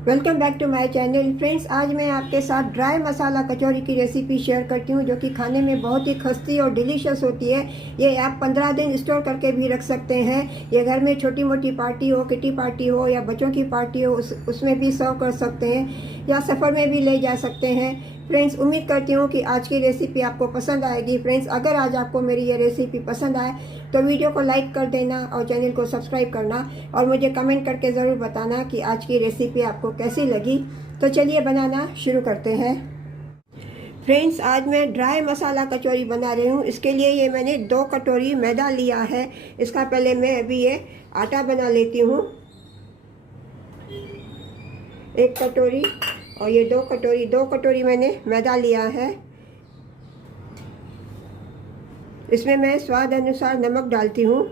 Welcome back to my channel friends. आज मैं आपके साथ ड्राई मसाला कचौरी की रेसिपी शेयर करती हूँ, जो कि खाने में बहुत ही खस्ती और डिलीशियस होती है। ये आप 15 दिन स्टोर करके भी रख सकते हैं। ये घर में छोटी मोटी पार्टी हो, किटी पार्टी हो या बच्चों की पार्टी हो, उसमें भी सर्व कर सकते हैं या सफ़र में भी ले जा सकते हैं। फ्रेंड्स, उम्मीद करती हूँ कि आज की रेसिपी आपको पसंद आएगी। फ्रेंड्स, अगर आज आपको मेरी ये रेसिपी पसंद आए तो वीडियो को लाइक कर देना और चैनल को सब्सक्राइब करना और मुझे कमेंट करके ज़रूर बताना कि आज की रेसिपी आपको कैसी लगी। तो चलिए बनाना शुरू करते हैं। फ्रेंड्स, आज मैं ड्राई मसाला कचौरी बना रही हूँ। इसके लिए ये मैंने 2 कटोरी मैदा लिया है। इसका पहले मैं अभी ये आटा बना लेती हूँ। 1 कटोरी और ये 2 कटोरी मैंने मैदा लिया है। इसमें मैं स्वाद अनुसार नमक डालती हूँ।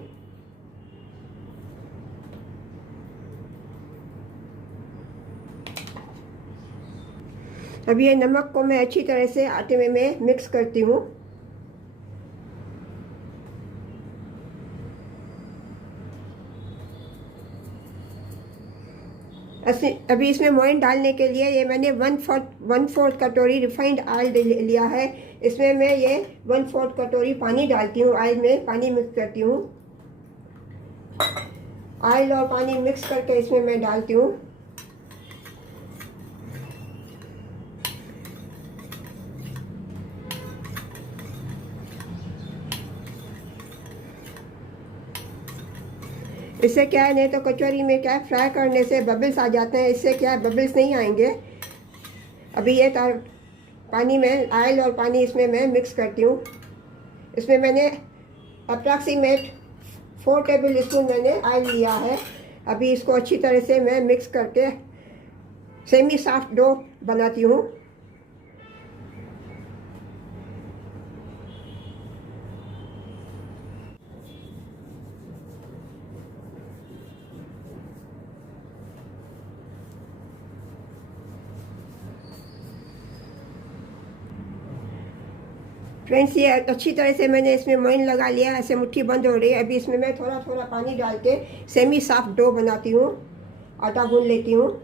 अब ये नमक को मैं अच्छी तरह से आटे में मैं मिक्स करती हूँ। अभी इसमें मोइन डालने के लिए ये मैंने 1/4 कटोरी रिफाइंड ऑयल लिया है। इसमें मैं ये 1/4 कटोरी पानी डालती हूँ। ऑयल में पानी मिक्स करती हूँ। ऑयल और पानी मिक्स करके इसमें मैं डालती हूँ। इससे क्या है, नहीं तो कचौरी में क्या है, फ्राई करने से बबल्स आ जाते हैं। इससे क्या है, बबल्स नहीं आएंगे। अभी ये पानी में ऑयल और पानी इसमें मैं मिक्स करती हूँ। इसमें मैंने अप्रॉक्सीमेट 4 टेबल स्पून मैंने ऑयल लिया है। अभी इसको अच्छी तरह से मैं मिक्स करके सेमी सॉफ्ट डो बनाती हूँ। फ्रेंड्स, ये अच्छी तरह से मैंने इसमें मोइन लगा लिया। ऐसे मुट्ठी बंद हो रही है। अभी इसमें मैं थोड़ा थोड़ा पानी डाल के सेमी सॉफ्ट डो बनाती हूँ, आटा गूंद लेती हूँ।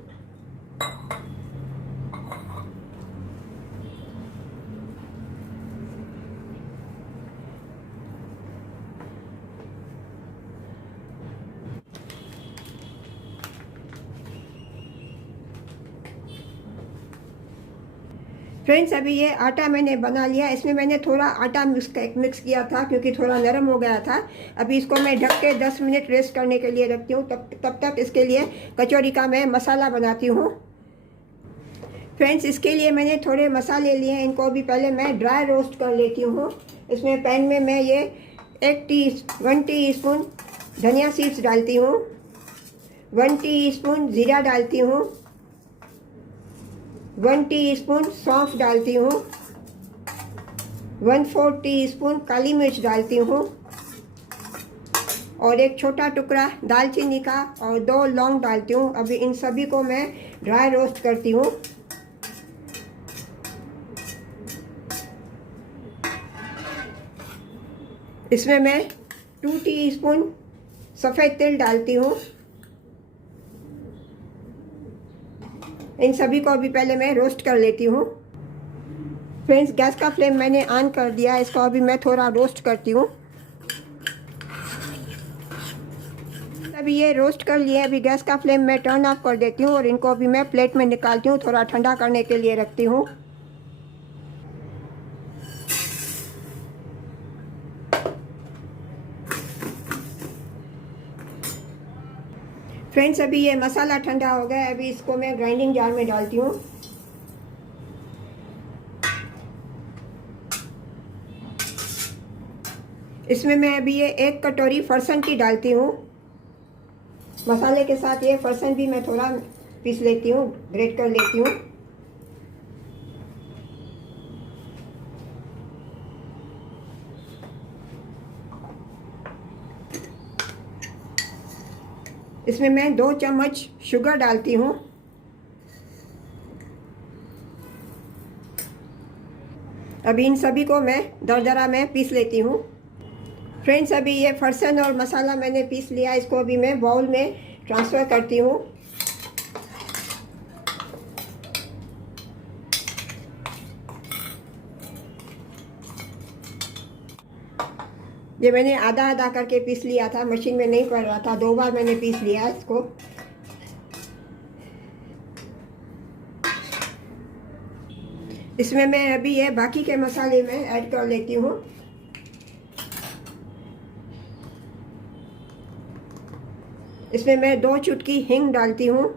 फ्रेंड्स, अभी ये आटा मैंने बना लिया। इसमें मैंने थोड़ा आटा मिक्स किया था क्योंकि थोड़ा नरम हो गया था। अभी इसको मैं ढक के 10 मिनट रेस्ट करने के लिए रखती हूँ। तब तक इसके लिए कचौरी का मैं मसाला बनाती हूँ। फ्रेंड्स, इसके लिए मैंने थोड़े मसाले लिए हैं। इनको भी पहले मैं ड्राई रोस्ट कर लेती हूँ। इसमें पैन में मैं ये 1 टीस्पून धनिया सीड्स डालती हूँ, 1 टीस्पून जीरा डालती हूँ, 1 टीस्पून सौंफ डालती हूँ, 1/4 टीस्पून काली मिर्च डालती हूँ और 1 छोटा टुकड़ा दालचीनी का और 2 लौंग डालती हूँ। अभी इन सभी को मैं ड्राई रोस्ट करती हूँ। इसमें मैं 2 टीस्पून सफ़ेद तिल डालती हूँ। इन सभी को अभी पहले मैं रोस्ट कर लेती हूँ। फ्रेंड्स, गैस का फ्लेम मैंने ऑन कर दिया। इसको अभी मैं थोड़ा रोस्ट करती हूँ। अभी ये रोस्ट कर लिए। अभी गैस का फ्लेम मैं टर्न ऑफ कर देती हूँ और इनको अभी मैं प्लेट में निकालती हूँ, थोड़ा ठंडा करने के लिए रखती हूँ। फ्रेंड्स, अभी ये मसाला ठंडा हो गया है। अभी इसको मैं ग्राइंडिंग जार में डालती हूँ। इसमें मैं अभी ये 1 कटोरी फरसन की डालती हूँ। मसाले के साथ ये फरसन भी मैं थोड़ा पीस लेती हूँ, ग्रेट कर लेती हूँ। इसमें मैं 2 चम्मच शुगर डालती हूँ। अभी इन सभी को मैं दरदरा में पीस लेती हूँ। फ्रेंड्स, अभी ये फरसन और मसाला मैंने पीस लिया। इसको अभी मैं बाउल में ट्रांसफ़र करती हूँ। ये मैंने आधा आधा करके पीस लिया था, मशीन में नहीं पड़ रहा था, 2 बार मैंने पीस लिया इसको। इसमें मैं अभी ये बाकी के मसाले में ऐड कर लेती हूँ। इसमें मैं 2 चुटकी हींग डालती हूँ।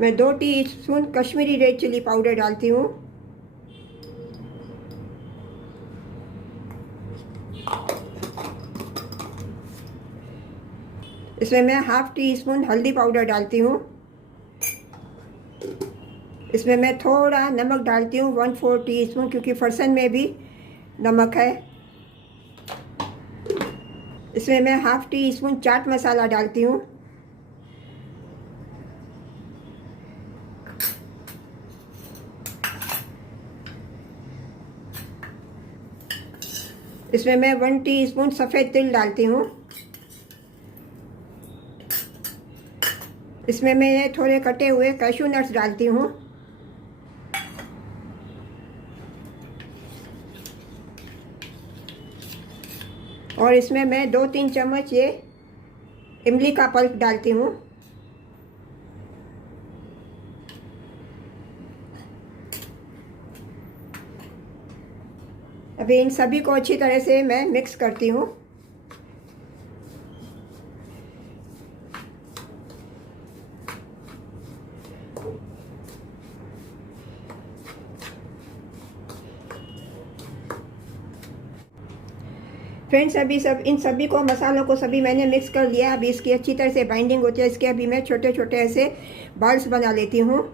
मैं 2 teaspoon Kashmiri red chilli powder डालती हूँ। इसमें मैं ½ टीस्पून हल्दी पाउडर डालती हूँ। इसमें मैं थोड़ा नमक डालती हूँ, 1/4 टीस्पून, क्योंकि फरसन में भी नमक है। इसमें मैं ½ टीस्पून चाट मसाला डालती हूँ। इसमें मैं 1 टीस्पून सफ़ेद तिल डालती हूँ। इसमें मैं ये थोड़े कटे हुए कैशू नट्स डालती हूँ। और इसमें मैं 2-3 चम्मच ये इमली का पल्प डालती हूँ। अभी इन सभी को अच्छी तरह से मैं मिक्स करती हूँ। फ्रेंड्स, अभी इन सभी को मसालों को सभी मैंने मिक्स कर लिया। अभी इसकी अच्छी तरह से बाइंडिंग होती है। इसके अभी मैं छोटे छोटे ऐसे बॉल्स बना लेती हूँ।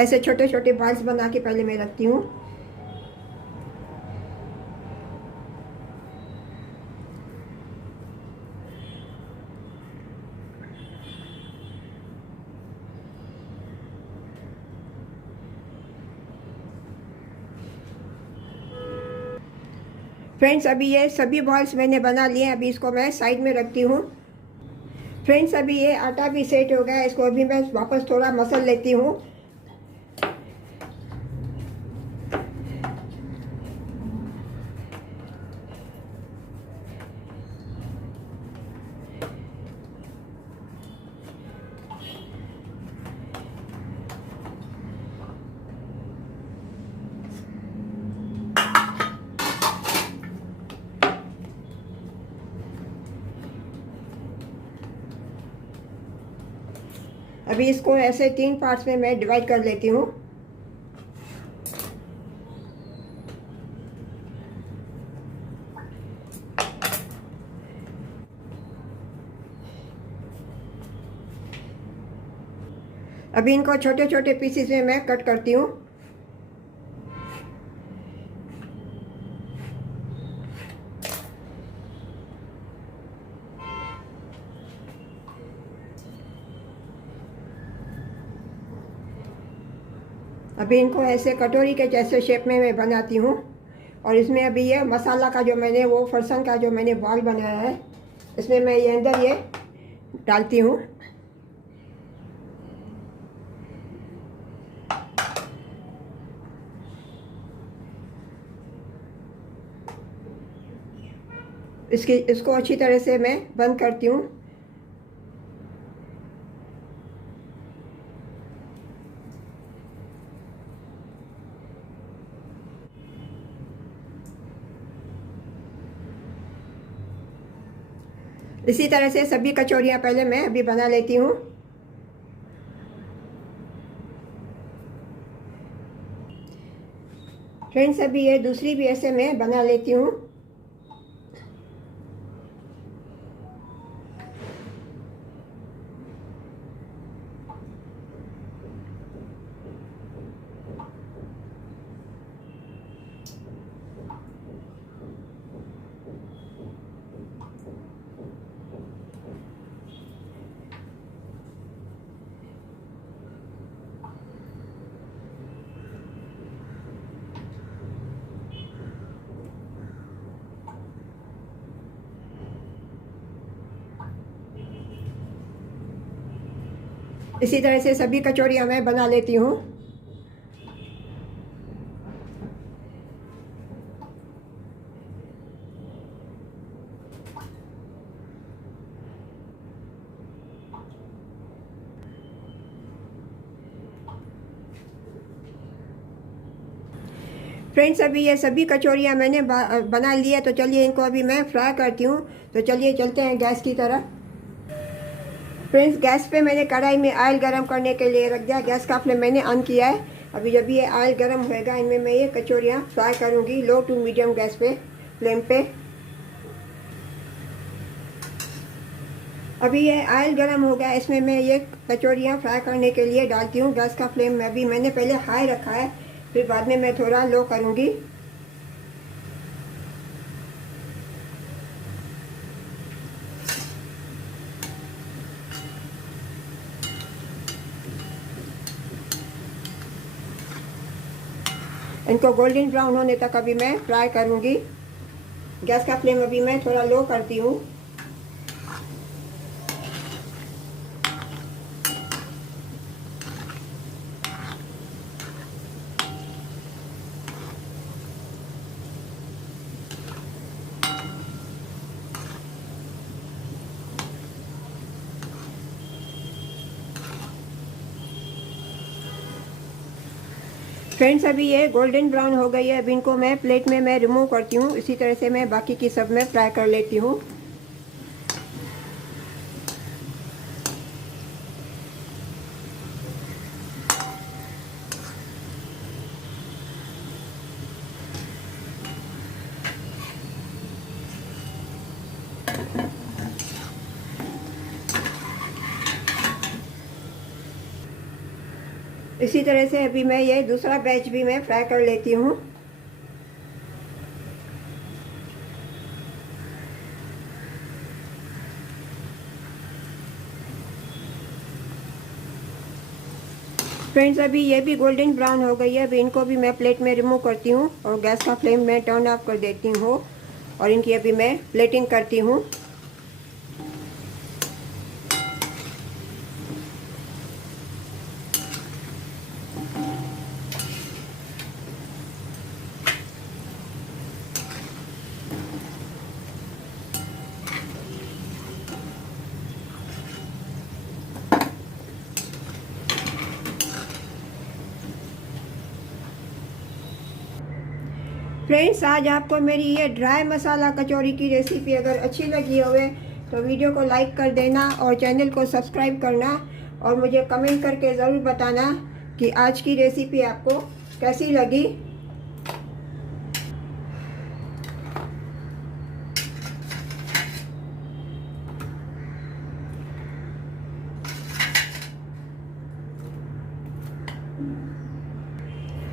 ऐसे छोटे छोटे बॉल्स बना के पहले मैं रखती हूँ। फ्रेंड्स, अभी ये सभी बॉल्स मैंने बना लिए। अभी इसको मैं साइड में रखती हूँ। फ्रेंड्स, अभी ये आटा भी सेट हो गया। इसको अभी मैं वापस थोड़ा मसल लेती हूँ। अभी इसको ऐसे 3 पार्ट्स में मैं डिवाइड कर लेती हूँ। अभी इनको छोटे छोटे पीसेस में मैं कट करती हूँ। अभी इनको ऐसे कटोरी के जैसे शेप में मैं बनाती हूँ। और इसमें अभी ये मसाला का जो मैंने वो फरसन का जो मैंने बॉल बनाया है, इसमें मैं ये अंदर ये डालती हूँ। इसको अच्छी तरह से मैं बंद करती हूँ। इसी तरह से सभी कचौरियाँ पहले मैं अभी बना लेती हूँ। फ्रेंड्स, अभी ये दूसरी भी ऐसे मैं बना लेती हूँ। इसी तरह से सभी कचौरियाँ मैं बना लेती हूँ। फ्रेंड्स, अभी ये सभी कचौरियाँ मैंने बना ली है, तो चलिए इनको अभी मैं फ्राई करती हूँ। तो चलिए चलते हैं गैस की तरफ। फ्रेंड्स, गैस पे मैंने कढ़ाई में ऑयल गरम करने के लिए रख दिया। गैस का फ्लेम मैंने ऑन किया है। अभी जब ये ऑयल गरम होएगा, इनमें मैं ये कचौरियाँ फ्राई करूँगी लो टू मीडियम गैस पे फ्लेम पे। अभी ये ऑयल गरम हो गया, इसमें मैं ये कचौरियाँ फ्राई करने के लिए डालती हूँ। गैस का फ्लेम में अभी मैंने पहले हाई रखा है, फिर बाद में मैं थोड़ा लो करूँगी। इनको गोल्डन ब्राउन होने तक अभी मैं फ्राई करूँगी। गैस का फ्लेम अभी मैं थोड़ा लो करती हूँ। फ्रेंड्स, अभी ये गोल्डन ब्राउन हो गई है। अभी इनको मैं प्लेट में मैं रिमूव करती हूँ। इसी तरह से मैं बाकी की सब में फ्राई कर लेती हूँ। इसी तरह से अभी मैं ये दूसरा बैच भी मैं फ्राई कर लेती हूँ। फ्रेंड्स, अभी ये भी गोल्डन ब्राउन हो गई है। अभी इनको भी मैं प्लेट में रिमूव करती हूँ और गैस का फ्लेम मैं टर्न ऑफ कर देती हूँ और इनकी अभी मैं प्लेटिंग करती हूँ। फ्रेंड्स, आज आपको मेरी ये ड्राई मसाला कचौरी की रेसिपी अगर अच्छी लगी होवे तो वीडियो को लाइक कर देना और चैनल को सब्सक्राइब करना और मुझे कमेंट करके ज़रूर बताना कि आज की रेसिपी आपको कैसी लगी।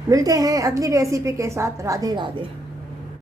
मिलते हैं अगली रेसिपी के साथ। राधे राधे।